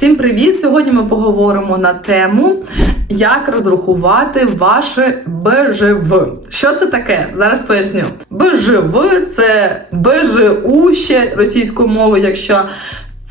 Всім привіт! Сьогодні ми поговоримо на тему, як розрахувати ваше БЖВ. Що це таке? Зараз поясню. БЖВ це БЖУ ще російською мовою, якщо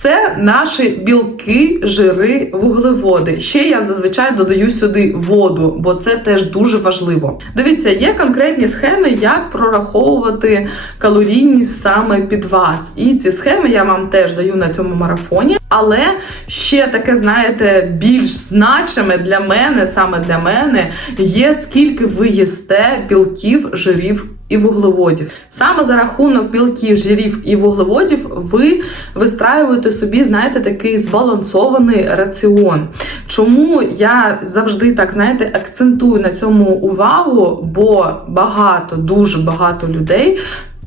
це наші білки, жири, вуглеводи. Ще я зазвичай додаю сюди воду, бо це теж дуже важливо. Дивіться, є конкретні схеми, як прораховувати калорійність саме під вас. І ці схеми я вам теж даю на цьому марафоні. Але ще таке, знаєте, більш значиме для мене, саме для мене, є скільки ви їсте білків, жирів і вуглеводів. Саме за рахунок білків, жирів і вуглеводів ви вистраюєте собі, знаєте, такий збалансований раціон. Чому я завжди так знаєте акцентую на цьому увагу? Бо багато, дуже багато людей.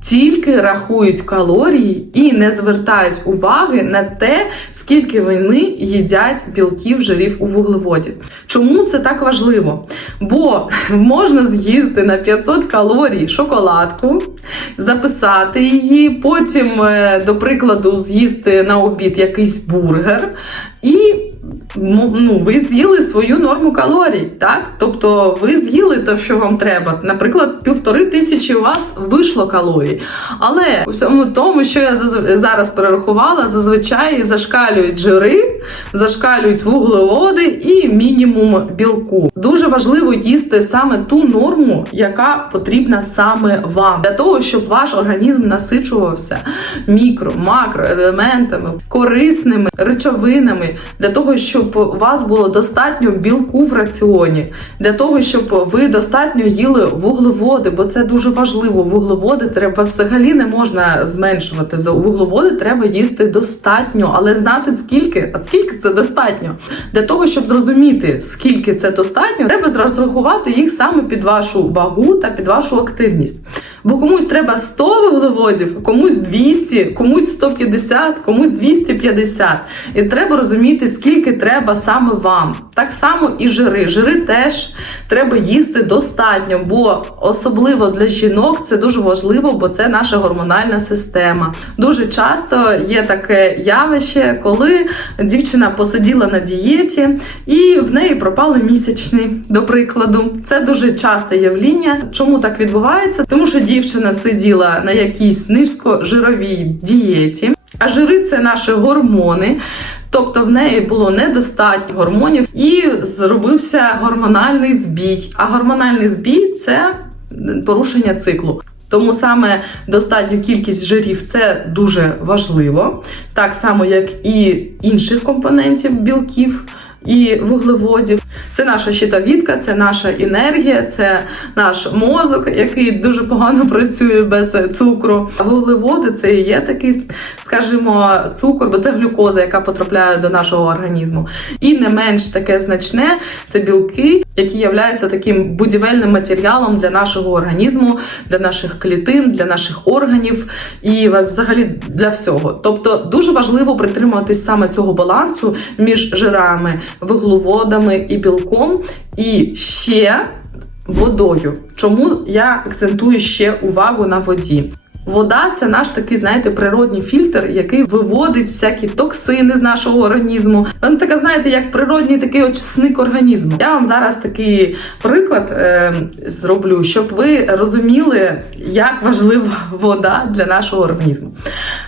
Тільки рахують калорії і не звертають уваги на те, скільки вони їдять білків, жирів у вуглеводів. Чому це так важливо? Бо можна з'їсти на 500 калорій шоколадку, записати її, потім, е, до прикладу, з'їсти на обід якийсь бургер. І ну, ви з'їли свою норму калорій, так? Тобто ви з'їли те, що вам треба. Наприклад, півтори тисячі у вас вийшло калорій. Але у всьому тому, що я зараз перерахувала, зазвичай зашкалюють жири, зашкалюють вуглеводи і мінімум білку. Дуже важливо їсти саме ту норму, яка потрібна саме вам, для того, щоб ваш організм насичувався мікро, макроелементами, корисними речовинами, для того, щоб у вас було достатньо білку в раціоні, для того, щоб ви достатньо їли вуглеводи, бо це дуже важливо. Вуглеводи треба взагалі не можна зменшувати. Вуглеводи треба їсти достатньо, але знати скільки, а скільки це достатньо. Для того, щоб зрозуміти, скільки це достатньо, треба розрахувати їх саме під вашу вагу та під вашу активність. Бо комусь треба 100 вуглеводів, комусь 200, комусь 150, комусь 250. І треба розуміти, скільки треба саме вам. Так само і жири. Жири теж треба їсти достатньо, бо особливо для жінок це дуже важливо, бо це наша гормональна система. Дуже часто є таке явище, коли дівчина посиділа на дієті і в неї пропали місячні, до прикладу. Це дуже часте явління. Чому так відбувається? Тому що дівчина сиділа на якійсь низькожировій дієті, а жири це наші гормони. Тобто в неї було недостатньо гормонів і зробився гормональний збій. А гормональний збій це порушення циклу. Тому саме достатню кількість жирів це дуже важливо, так само як і інших компонентів білків і вуглеводів. Це наша щитовідка, це наша енергія, це наш мозок, який дуже погано працює без цукру. А вуглеводи це і є такий, скажімо, цукор, бо це глюкоза, яка потрапляє до нашого організму. І не менш таке значне це білки, які являються таким будівельним матеріалом для нашого організму, для наших клітин, для наших органів і взагалі для всього. Тобто дуже важливо притримуватись саме цього балансу між жирами, вуглеводами і білком, і ще водою. Чому я акцентую ще увагу на воді? Вода це наш такий, знаєте, природній фільтр, який виводить всякі токсини з нашого організму. Він така, знаєте, як природній такий очисник організму. Я вам зараз такий приклад е, зроблю, щоб ви розуміли, як важлива вода для нашого організму.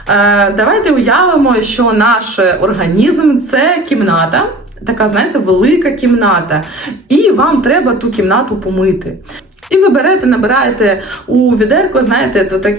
Е, Давайте уявимо, що наш організм це кімната. Така, знаєте, велика кімната, і вам треба ту кімнату помити. І ви берете, набираєте у відерко, знаєте, то так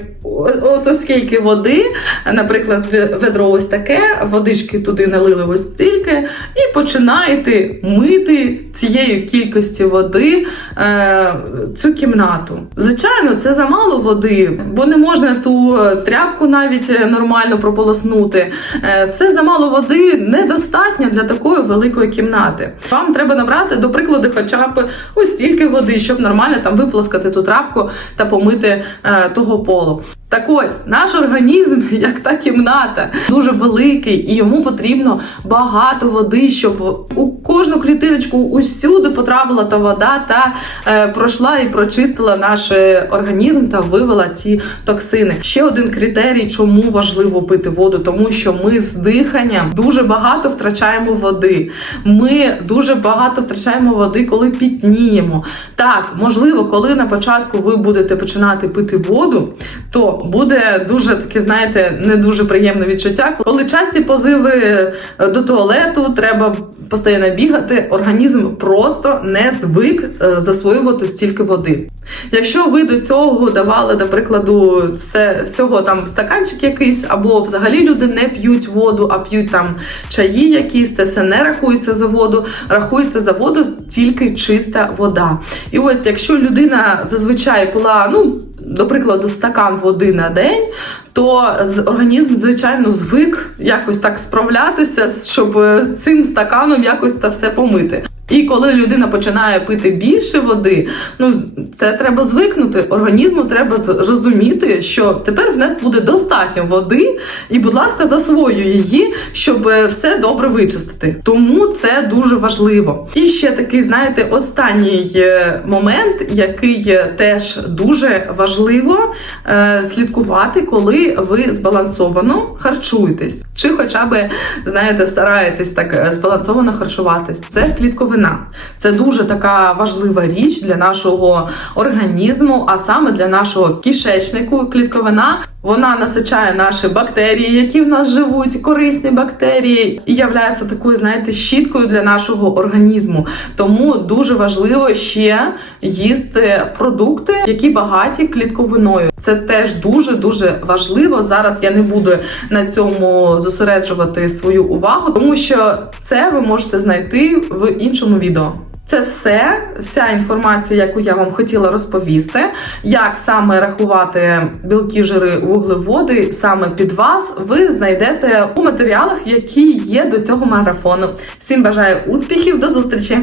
ось оскільки води, наприклад, ведро ось таке, водички туди налили ось стільки, і починаєте мити цією кількості води е, цю кімнату. Звичайно, це замало води, бо не можна ту тряпку навіть нормально прополоснути. Е, це замало води недостатньо для такої великої кімнати. Вам треба набрати, до прикладу, хоча б ось стільки води, щоб нормально там виплескати ту трапку та помити е, того полу. Так ось наш організм, як та кімната, дуже великий, і йому потрібно багато води, щоб у кожну клітиночку усюди потрапила та вода та е, пройшла і прочистила наш е, організм та вивела ці токсини. Ще один критерій, чому важливо пити воду, тому що ми з диханням дуже багато втрачаємо води. Ми дуже багато втрачаємо води, коли пітніємо. Так, можливо, коли на початку ви будете починати пити воду, то буде дуже таке, знаєте, не дуже приємне відчуття. Коли часті позиви е, до туалету, треба постійно бігати, організм просто не звик е, засвоювати стільки води. Якщо ви до цього давали, до прикладу, все всього там стаканчик якийсь, або взагалі люди не п'ють воду, а п'ють там чаї якісь, це все не рахується за воду, рахується за воду тільки чиста вода. І ось, якщо людина зазвичай пила, ну, до прикладу, стакан води на день, то організм, звичайно, звик якось так справлятися, щоб е, цим стаканом якось це все помити. І коли людина починає пити більше води, ну це треба звикнути. Організму треба зрозуміти, що тепер в нас буде достатньо води, і, будь ласка, засвоюй її, щоб е, все добре вичистити. Тому це дуже важливо. І ще такий, знаєте, останній е, момент, який е, теж дуже важливо е, слідкувати, коли ви збалансовано харчуєтесь, чи хоча б, знаєте, стараєтесь так збалансовано харчуватись. Це клітковина. Це дуже така важлива річ для нашого організму, а саме для нашого кишечнику. Клітковина вона насичає наші бактерії, які в нас живуть, корисні бактерії, і являється такою, знаєте, щіткою для нашого організму. Тому дуже важливо ще їсти продукти, які багаті клітковиною. Це теж дуже дуже важливо. Зараз я не буду на цьому зосереджувати свою увагу, тому що це ви можете знайти в іншому відео. Це все, вся інформація, яку я вам хотіла розповісти, як саме рахувати білки, жири, вуглеводи саме під вас, ви знайдете у матеріалах, які є до цього марафону. Всім бажаю успіхів, до зустрічі!